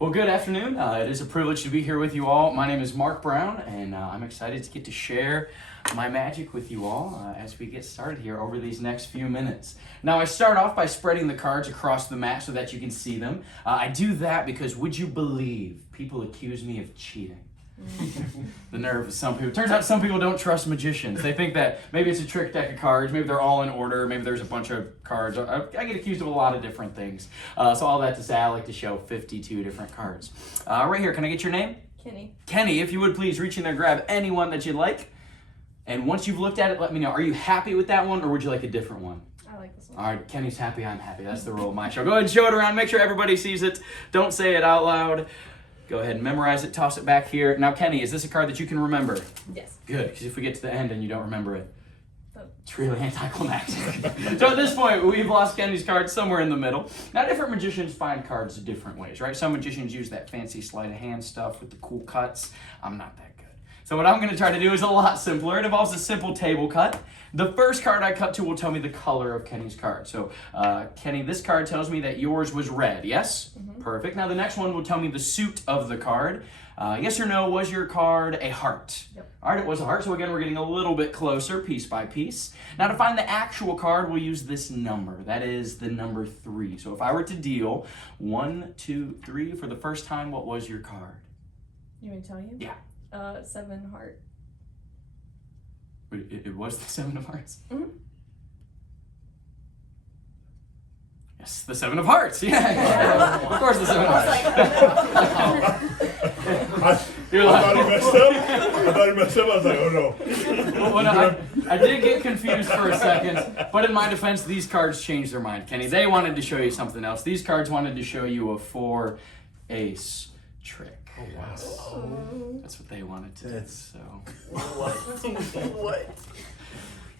Well, good afternoon. It is a privilege to be here with you all. My name is Mark Brown, and I'm excited to get to share my magic with you all as we get started here over these next few minutes. Now, I start off by spreading the cards across the mat so that you can see them. I do that because, would you believe, people accuse me of cheating. The nerve of some people. Turns out some people don't trust magicians. They think that maybe it's a trick deck of cards, maybe they're all in order, maybe there's a bunch of cards. I get accused of a lot of different things. So all that to say, I like to show 52 different cards. Right here, can I get your name? Kenny. Kenny, if you would please reach in there, grab any one that you'd like. And once you've looked at it, let me know. Are you happy with that one, or would you like a different one? I like this one. All right, Kenny's happy, I'm happy. That's the rule of my show. Go ahead and show it around. Make sure everybody sees it. Don't say it out loud. Go ahead and memorize it, toss it back here. Now, Kenny, is this a card that you can remember? Yes. Good, because if we get to the end and you don't remember it, Oh. it's really anticlimactic. So at this point, we've lost Kenny's card somewhere in the middle. Now, different magicians find cards different ways, right? Some magicians use that fancy sleight of hand stuff with the cool cuts. I'm not that good. So what I'm going to try to do is a lot simpler. It involves a simple table cut. The first card I cut to will tell me the color of Kenny's card. So, Kenny, this card tells me that yours was red, yes? Mm-hmm. Perfect. Now, the next one will tell me the suit of the card. Yes or no, was your card a heart? Yep. All right, it was a heart. So, again, we're getting a little bit closer, piece by piece. Now, to find the actual card, we'll use this number. That is the number 3. So, if I were to deal 1, 2, 3 for the first time, what was your card? You want me to tell you? Yeah. 7 heart. It was the 7 of hearts? Mm-hmm. Yes, the 7 of hearts. Yeah. Of course, the 7 of hearts. You're I like, thought he messed up. I was like, oh no. well, no, I did get confused for a second, but in my defense, these cards changed their mind, Kenny. They wanted to show you something else. These cards wanted to show you a 4 ace trick. Oh, wow. That's what they wanted to do, so. What?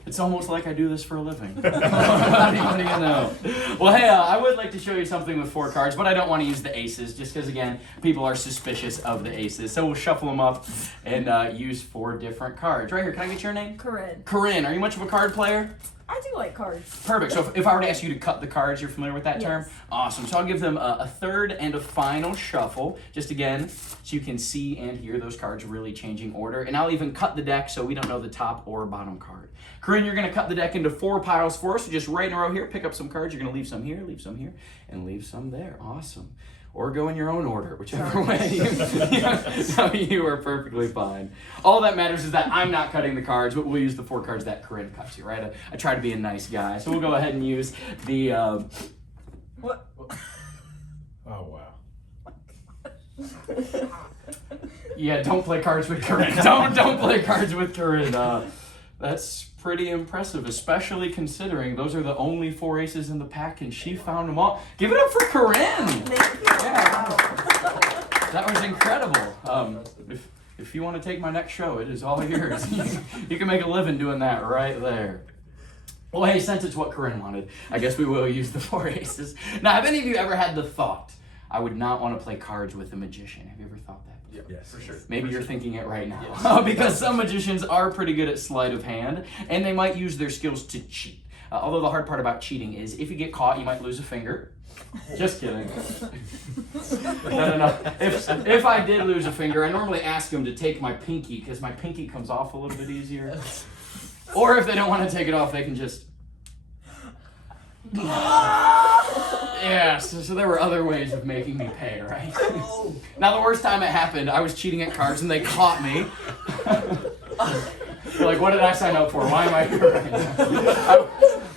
It's almost like I do this for a living. What do you know? Well, hey, I would like to show you something with 4 cards, but I don't want to use the aces, just because, again, people are suspicious of the aces. So we'll shuffle them up and use 4 different cards. Right here, can I get your name? Corinne. Corinne, are you much of a card player? I do like cards. Perfect. So if I were to ask you to cut the cards, you're familiar with that term? Yes. Awesome. So I'll give them a third and a final shuffle, just again, so you can see and hear those cards really changing order. And I'll even cut the deck so we don't know the top or bottom card. Corinne, you're going to cut the deck into 4 piles for us. So just right in a row here, pick up some cards. You're going to leave some here, and leave some there. Awesome. Or go in your own order, whichever way. No, you are perfectly fine. All that matters is that I'm not cutting the cards, but we'll use the 4 cards that Corinne cuts you, right? I try to be a nice guy. So we'll go ahead and use the... What? Oh, wow. Yeah, don't play cards with Corinne. Don't play cards with Corinne. That's pretty impressive, especially considering those are the only 4 aces in the pack, and she found them all. Give it up for Corinne! Thank you. Yeah. That was incredible. If you want to take my next show, it is all yours. You can make a living doing that right there. Well, hey, since it's what Corinne wanted, I guess we will use the 4 aces. Now, have any of you ever had the thought, I would not want to play cards with a magician? Have you ever thought that? Yes, for sure. Maybe you're thinking it right now. Because some magicians are pretty good at sleight of hand, and they might use their skills to cheat. Although the hard part about cheating is if you get caught, you might lose a finger. Just kidding. No. If I did lose a finger, I normally ask them to take my pinky, because my pinky comes off a little bit easier. Or if they don't want to take it off, they can just... Yeah, so there were other ways of making me pay, right? Now, the worst time it happened, I was cheating at cards and they caught me. You're like, what did I sign up for? Why am I here right now?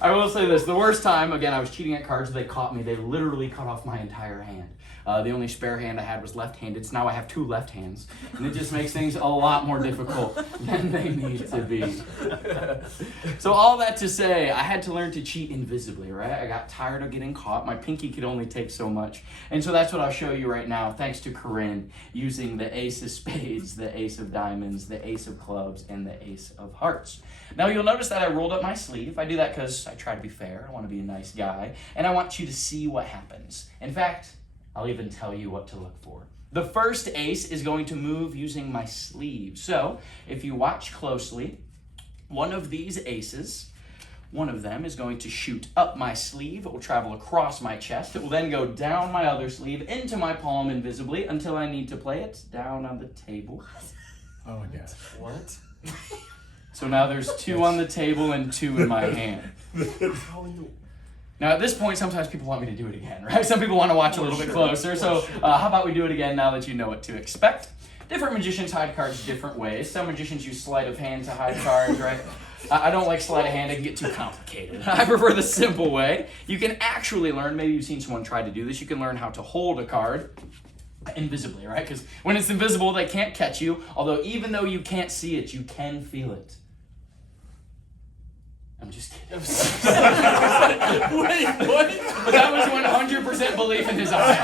I will say this. The worst time, again, I was cheating at cards and they caught me. They literally cut off my entire hand. The only spare hand I had was left-handed, so now I have 2 left hands. And it just makes things a lot more difficult than they need to be. So all that to say, I had to learn to cheat invisibly, right? I got tired of getting caught. My pinky could only take so much. And so that's what I'll show you right now, thanks to Corinne, using the ace of spades, the ace of diamonds, the ace of clubs, and the ace of hearts. Now you'll notice that I rolled up my sleeve. I do that because I try to be fair. I want to be a nice guy. And I want you to see what happens. In fact, I'll even tell you what to look for. The first ace is going to move using my sleeve. So if you watch closely, one of these aces One of them is going to shoot up my sleeve. It will travel across my chest. It will then go down my other sleeve into my palm invisibly until I need to play it down on the table. Oh my gosh. What? So now there's 2 on the table and 2 in my hand. Now at this point, sometimes people want me to do it again, right? Some people want to watch a little bit closer. So how about we do it again now that you know what to expect? Different magicians hide cards different ways. Some magicians use sleight of hand to hide cards, right? I don't like sleight of hand. It can get too complicated. I prefer the simple way. You can actually learn, maybe you've seen someone try to do this, you can learn how to hold a card invisibly, right? Because when it's invisible, they can't catch you. Although even though you can't see it, you can feel it. I'm just kidding. Wait, what? But that was 100% belief in his eyes.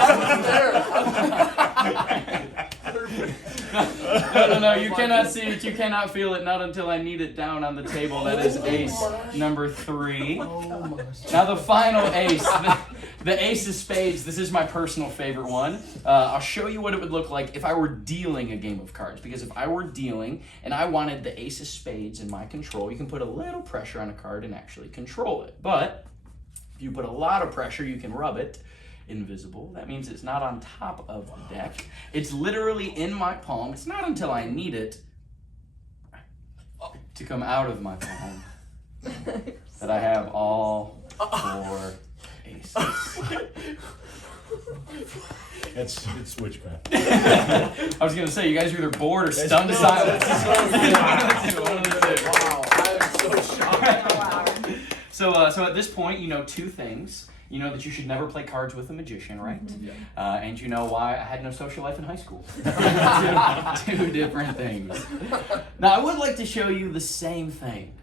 No, you cannot see it, you cannot feel it, not until I need it down on the table. That is ace number 3. Oh my. Now the final ace, the ace of spades, this is my personal favorite one. I'll show you what it would look like if I were dealing a game of cards. Because if I were dealing and I wanted the ace of spades in my control, you can put a little pressure on a card and actually control it. But if you put a lot of pressure, you can rub it invisible. That means it's not on top of the deck. It's literally in my palm. It's not until I need it to come out of my palm that I have all 4 aces. It's witchcraft. I was gonna say, you guys are either bored or stunned to silence. One of the two. Wow, I am so shocked. Wow. So at this point, you know 2 things. You know that you should never play cards with a magician, right? Yeah. And you know why I had no social life in high school. 2 different things. Now, I would like to show you the same thing,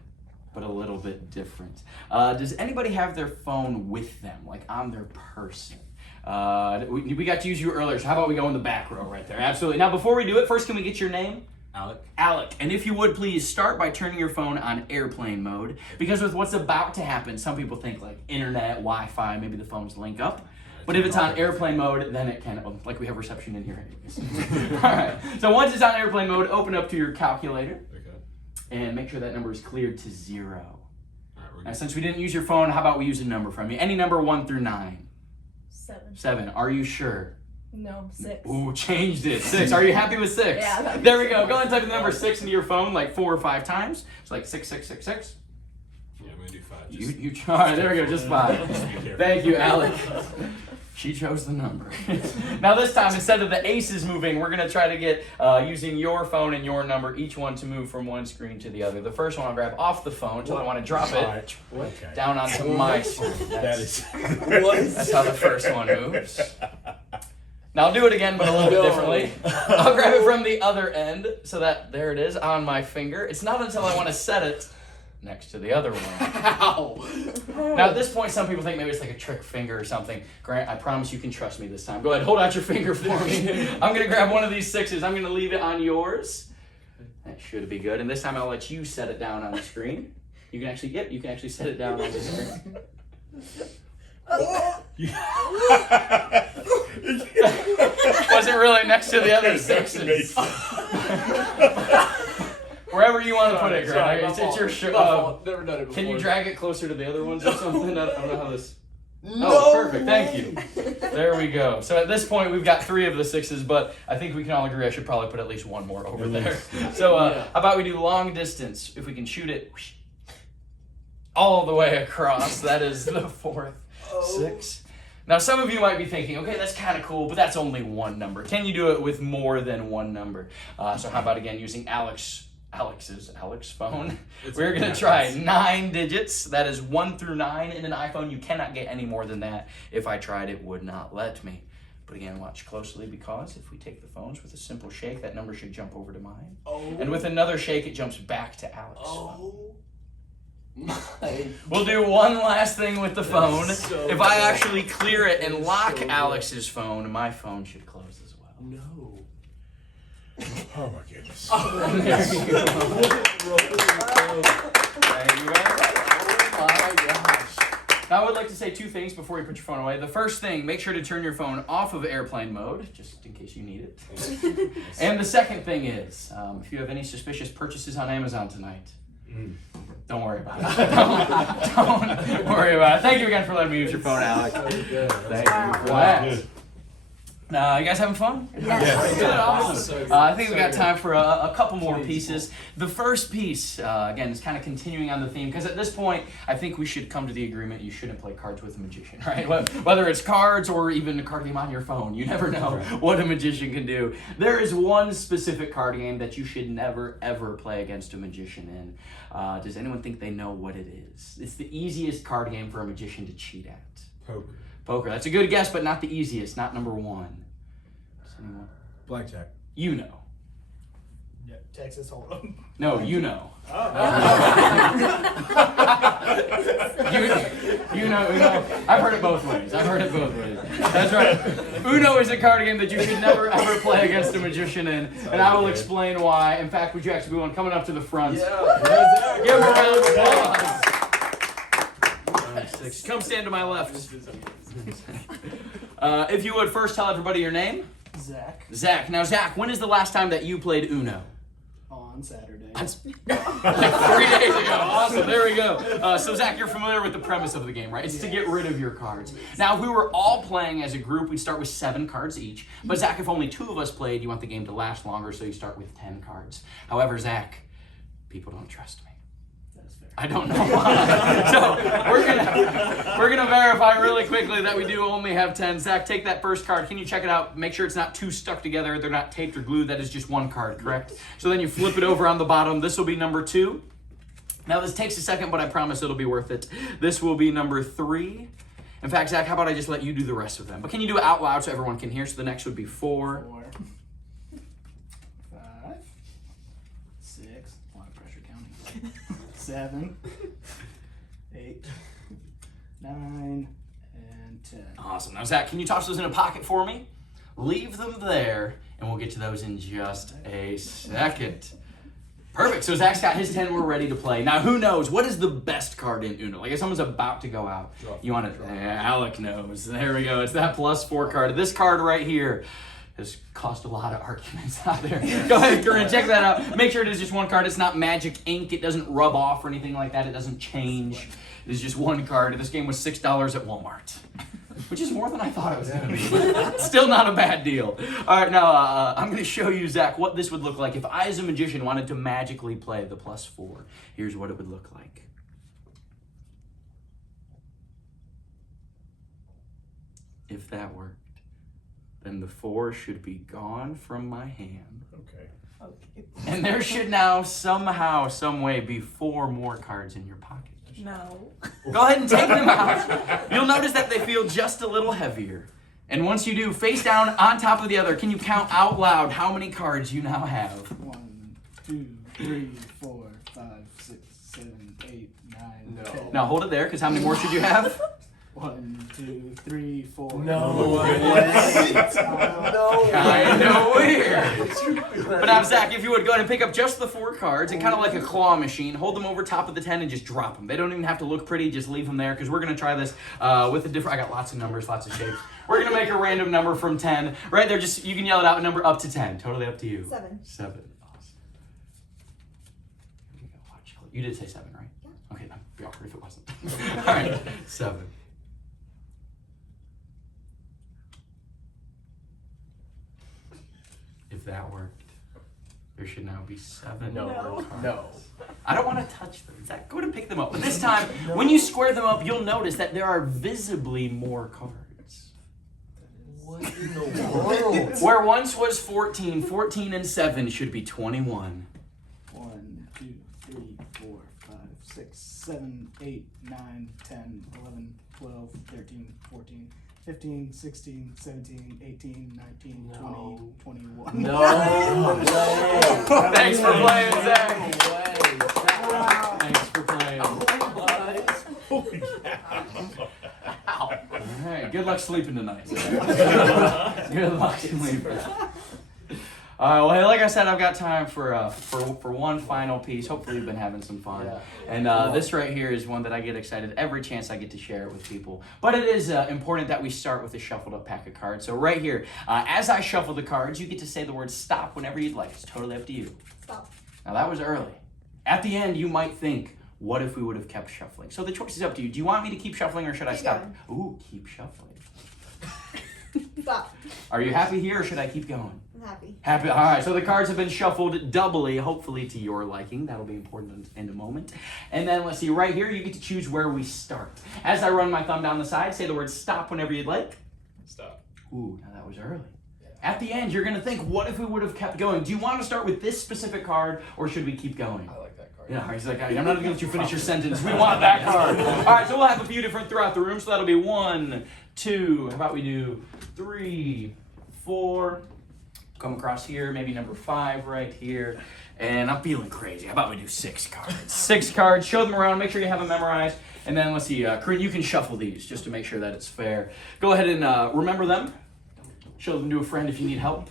but a little bit different. Does anybody have their phone with them, like on their person? We got to use you earlier, so how about we go in the back row right there? Absolutely. Now, before we do it, first, can we get your name? Alec. Alec, and if you would please start by turning your phone on airplane mode, because with what's about to happen, some people think like internet, Wi-Fi, maybe the phones link up. But if it's on airplane mode, then it can, like we have reception in here anyways. All right, so once it's on airplane mode, open up to your calculator Okay. and make sure that number is cleared to 0. All right, we're Now, good. since we didn't use your phone, how about we use a number from you? Any number 1 through 9. 7. 7, are you sure? No, 6. Ooh, changed it. 6. Are you happy with 6? Yeah, that'd be There we go. Go and type the number 6 into your phone like 4 or 5 times. It's like 6666. Yeah, I'm gonna do 5. You all right, there we go. Just 5. Just be careful. Thank you, Alec. She chose the number. Now this time, instead of the aces moving, we're gonna try to get using your phone and your number, each one to move from one screen to the other. The first one I'll grab off the phone until I want to drop it Alright, okay. down onto my screen. That is. That's how the first one moves. Now I'll do it again, but a little bit differently. I'll grab it from the other end, so that there it is on my finger. It's not until I want to set it next to the other one. Ow! Now at this point, some people think maybe it's like a trick finger or something. Grant, I promise you can trust me this time. Go ahead, hold out your finger for me. I'm gonna grab one of these 6s. I'm gonna leave it on yours. That should be good. And this time I'll let you set it down on the screen. You can actually, you can actually set it down on the screen. Wasn't really next to the other 6s. Wherever you want to put it, Sorry, Grant. It's your show. Never done it before. Can you drag it closer to the other ones or something? I don't know how this. No! Oh, perfect. Thank you. There we go. So at this point, we've got 3 of the 6s, but I think we can all agree I should probably put at least one more over there. So how about we do long distance? If we can shoot it all the way across, that is the 4th 6. Now, some of you might be thinking, okay, that's kind of cool, but that's only one number. Can you do it with more than one number? So how about, again, using Alex's phone? We're going to try 9 digits. That is 1 through 9 in an iPhone. You cannot get any more than that. If I tried, it would not let me. But again, watch closely, because if we take the phones with a simple shake, that number should jump over to mine. Oh. And with another shake, it jumps back to Alex's phone. Oh. My. We'll do one last thing with the phone. so If I good. actually clear it and That is lock so good. Alex's phone, my phone should close as well. No. Oh my goodness. There you go. Thank you very much. Oh my gosh. Now, I would like to say 2 things before you put your phone away. The first thing, make sure to turn your phone off of airplane mode, just in case you need it. And the second thing is, if you have any suspicious purchases on Amazon tonight, Don't worry about it. Don't worry about it. Thank you again for letting me use your phone, Alec. Thank you for that. You guys having fun? Yes. Good, awesome. I think we got time for a couple more pieces. The first piece, again, is kind of continuing on the theme, because at this point, I think we should come to the agreement you shouldn't play cards with a magician, right? Whether it's cards or even a card game on your phone, you never know what a magician can do. There is one specific card game that you should never, ever play against a magician in. Does anyone think they know what it is? It's the easiest card game for a magician to cheat at. Poker. Poker. That's a good guess, but not the easiest. Not number one. Does anyone? Blackjack. You know. Yeah, Texas Hold'em. No, you know. You know, Uno. I've heard it both ways. That's right. Uno is a card game that you should never ever play against a magician in, and I will explain why. In fact, would you actually be one coming up to the front? Yeah. Give him a round of applause. Come stand to my left. If you would first tell everybody your name. Zach Zach. Now, Zach, when is the last time that you played Uno? on Saturday. Like 3 days ago. Awesome. There we go. So, Zach, you're familiar with the premise of the game, right? It's to get rid of your cards. Now, if we were all playing as a group, we'd start with 7 cards each. But, Zach, if only 2 of us played, you want the game to last longer, so you start with 10 cards. However, Zach, people don't trust me. That's fair. I don't know why. So we're gonna verify really quickly that we do only have 10. Zach, take that first card. Can you check it out? Make sure it's not 2 stuck together. They're not taped or glued. That is just 1 card, correct? So then you flip it over on the bottom. This will be number 2. Now this takes a second, but I promise it'll be worth it. This will be number 3. In fact, Zach, how about I just let you do the rest of them? But can you do it out loud so everyone can hear? So the next would be 4. 4, 5, 6. A lot of pressure counting. 7, 8, 9, and 10. Awesome. Now, Zach, can you toss those in a pocket for me? Leave them there, and we'll get to those in just a second. Perfect. So Zach's got his 10. We're ready to play. Now, who knows? What is the best card in Uno? Like if someone's about to go out, you want to... Alec knows. There we go. It's that +4 card. This card right here has caused a lot of arguments out there. Go ahead, Corinne, check that out. Make sure it is just 1 card. It's not magic ink. It doesn't rub off or anything like that. It doesn't change. It is just 1 card. This game was $6 at Walmart, which is more than I thought it was going to be. Still not a bad deal. All right, now I'm going to show you, Zach, what this would look like if I, as a magician, wanted to magically play the +4. Here's what it would look like. If that worked, then the 4 should be gone from my hand. Okay. And there should now somehow, some way be 4 more cards in your pocket. No. Go ahead and take them out. You'll notice that they feel just a little heavier. And once you do, face down on top of the other, can you count out loud how many cards you now have? 1, 2, 3, 4, 5, 6, 7, 8, 9, 10. Now hold it there, because how many more should you have? 1, 2, 3, 4. No way. Kind of weird. But now, Zach, if you would go ahead and pick up just the 4 cards and kind of like a claw machine, hold them over top of the 10 and just drop them. They don't even have to look pretty, just leave them there, because we're going to try this with a different... I got lots of numbers, lots of shapes. We're going to make a random number from 10. Right there, just you can yell it out, a number up to 10. Totally up to you. 7. 7. Awesome. Here we go. Watch. You did say 7, right? Yeah. Okay, that'd be awkward if it wasn't. All right, 7. If that worked, there should now be 7 No. more cards. No. I don't want to touch them. Zach, go ahead and pick them up. But this time, when you square them up, you'll notice that there are visibly more cards. What in the world? Where once was 14, 14 and 7 should be 21. 1, 2, 3, 4, 5, 6, 7, 8, 9, 10, 11, 12, 13, 14, 15, 16, 17, 18, 19, 20, 21. No way. Thanks for playing, Zach. No way. Thanks for playing. All right, good luck sleeping tonight. Good luck sleeping. Well, hey, like I said, I've got time for one final piece. Hopefully, you've been having some fun. Yeah. And this right here is one that I get excited every chance I get to share it with people. But it is important that we start with a shuffled up pack of cards. So right here, as I shuffle the cards, you get to say the word stop whenever you'd like. It's totally up to you. Stop. Now that was early. At the end, you might think, what if we would have kept shuffling? So the choice is up to you. Do you want me to keep shuffling or should I Keep stop? Ooh, keep shuffling. Stop. Are you happy here or should I keep going? I'm happy. Happy. All right, so the cards have been shuffled doubly, hopefully to your liking. That'll be important in a moment. And then let's see, right here, you get to choose where we start. As I run my thumb down the side, say the word stop whenever you'd like. Stop. Ooh, now that was early. At the end, you're going to think, what if we would have kept going? Do you want to start with this specific card or should we keep going? I like that card. Yeah, he's like, I'm not going to let you finish your sentence. We want that card. All right, so we'll have a few different throughout the room. So that'll be 1, 2, how about we do 3, 4. Come across here, maybe number 5 right here. And I'm feeling crazy. How about we do 6 cards? 6 cards, show them around, make sure you have them memorized. And then let's see, Corinne, you can shuffle these just to make sure that it's fair. Go ahead and remember them. Show them to a friend if you need help.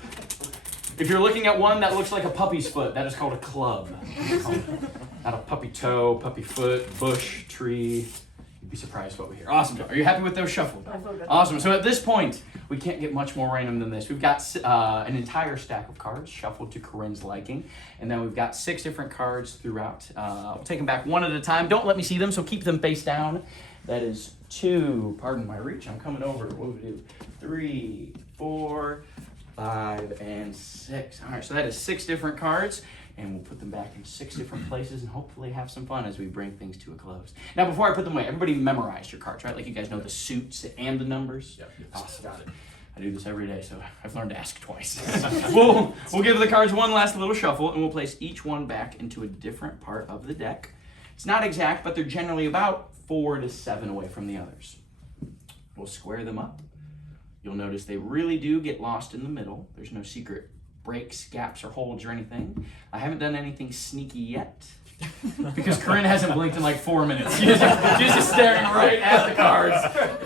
If you're looking at one that looks like a puppy's foot, that is called a club. Not a puppy toe, puppy foot, bush, tree. You'd be surprised what we hear. Awesome. Are you happy with those shuffled? Awesome. So at this point, we can't get much more random than this. We've got an entire stack of cards shuffled to Corinne's liking. And then we've got 6 different cards throughout. We'll take them back one at a time. Don't let me see them, so keep them face down. That is 2. Pardon my reach. I'm coming over. What do we do? 3, 4, 5, and 6. All right, so that is 6 different cards. And we'll put them back in 6 different places and hopefully have some fun as we bring things to a close. Now, before I put them away, everybody memorized your cards, right? Like you guys know the suits and the numbers? Yep. Awesome. Got it. I do this every day, so I've learned to ask twice. We'll give the cards one last little shuffle, and we'll place each one back into a different part of the deck. It's not exact, but they're generally about 4 to 7 away from the others. We'll square them up. You'll notice they really do get lost in the middle. There's no secret breaks, gaps, or holds or anything. I haven't done anything sneaky yet because Corinne hasn't blinked in like 4 minutes. She's just staring right at the cards,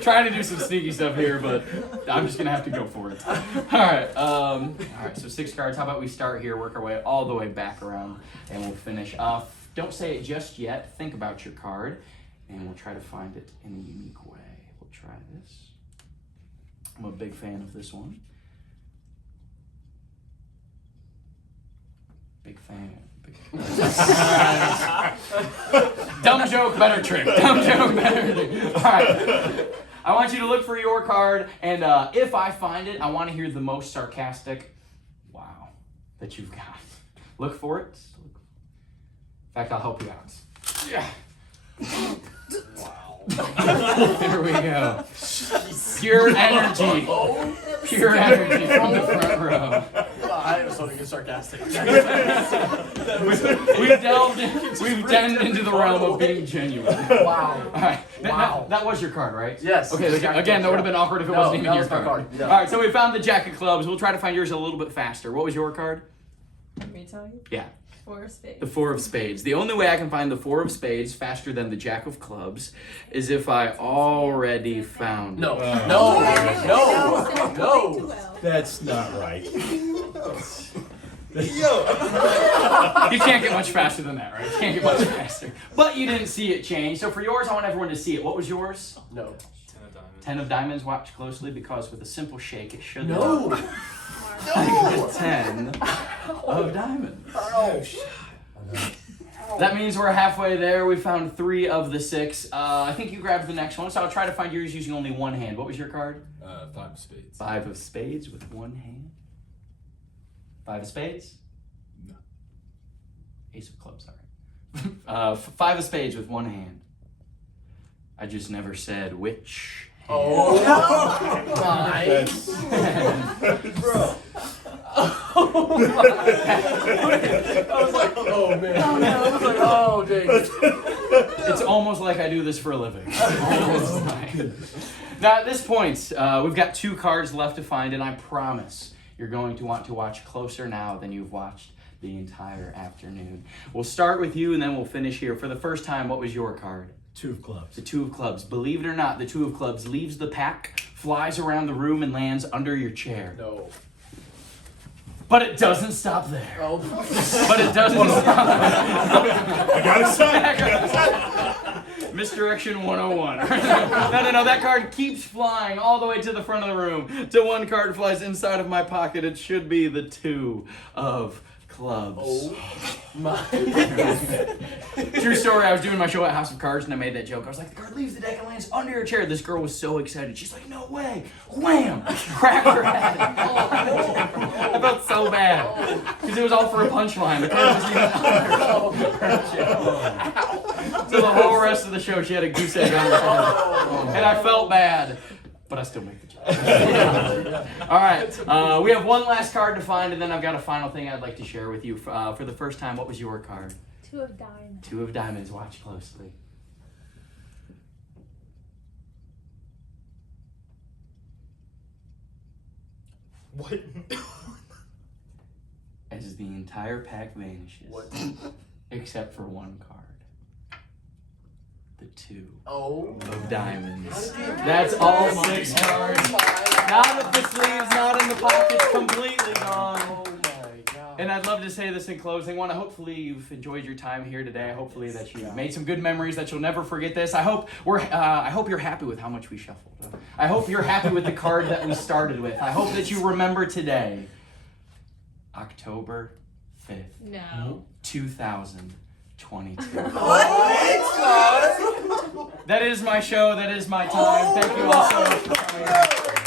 trying to do some sneaky stuff here, but I'm just gonna have to go for it. All right. So 6 cards. How about we start here, work our way all the way back around, and we'll finish off. Don't say it just yet. Think about your card, and we'll try to find it in a unique way. We'll try this. I'm a big fan of this one. Big fan. Dumb joke, better trick. Dumb joke, better trick. All right. I want you to look for your card, and if I find it, I want to hear the most sarcastic wow that you've got. Look for it. In fact, I'll help you out. Yeah. Wow. Here we go. Pure energy. Pure energy from the front row. I was hoping to get sarcastic. We've delved into the realm of being genuine. Wow. All right. Wow. That was your card, right? Yes. Okay, again, that would have been awkward if it wasn't even your that was card. my card. Yeah. All right, so we found the Jack of Clubs. We'll try to find yours a little bit faster. What was your card? Let me tell you. Yeah. 4 of spades. The 4 of spades. The only way I can find the 4 of spades faster than the Jack of Clubs is if I already found it. No. No. That's not right. You can't get much faster than that, right? You can't get much faster. But you didn't see it change. So for yours, I want everyone to see it. What was yours? No. 10 of diamonds. Watch closely because with a simple shake, it should No. look like 10 of diamonds. That means we're halfway there. We found 3 of the 6. I think you grabbed the next one, so I'll try to find yours using only one hand. What was your card? 5 of spades. 5 of spades with one hand. 5 of spades? No. Ace of clubs, sorry. 5 of spades with one hand. I just never said which. Oh my. Bro. I was like, oh man. I was like, oh dang. It's almost like I do this for a living. Almost like. Now at this point, we've got 2 cards left to find, and I promise you're going to want to watch closer now than you've watched the entire afternoon. We'll start with you, and then we'll finish here. For the first time, what was your card? 2 of clubs. The 2 of clubs. Believe it or not, the 2 of clubs leaves the pack, flies around the room, and lands under your chair. No. But it doesn't stop there. Oh. But it doesn't stop there. I got a son. Misdirection 101. No, that card keeps flying all the way to the front of the room. Till one card flies inside of my pocket. It should be the 2 of clubs. Oh my. True story, I was doing my show at House of Cards and I made that joke. I was like, the card leaves the deck and lands under your chair. This girl was so excited. She's like, no way. Wham! Cracked her head. I felt so bad. Because it was all for a punchline. The card wasn't even under her chair. So the whole rest of the show, she had a goose egg on her head. And I felt bad. But I still make the joke. All right. We have one last card to find, and then I've got a final thing I'd like to share with you. For the first time, what was your card? 2 of diamonds. 2 of diamonds. Watch closely. What? As the entire pack vanishes. What? Except for one card. The 2 Oh. of diamonds. That's all 6 cards. Not in the sleeves, not in the pockets, completely gone. Oh my god. And I'd love to say this in closing. Hopefully you've enjoyed your time here today. Hopefully that you've made some good memories, that you'll never forget this. I hope you're happy with how much we shuffled. I hope you're happy with the card that we started with. I hope that you remember today, October 5th, No. 2022. What? That is my show. That is my time. Thank you all so much for coming.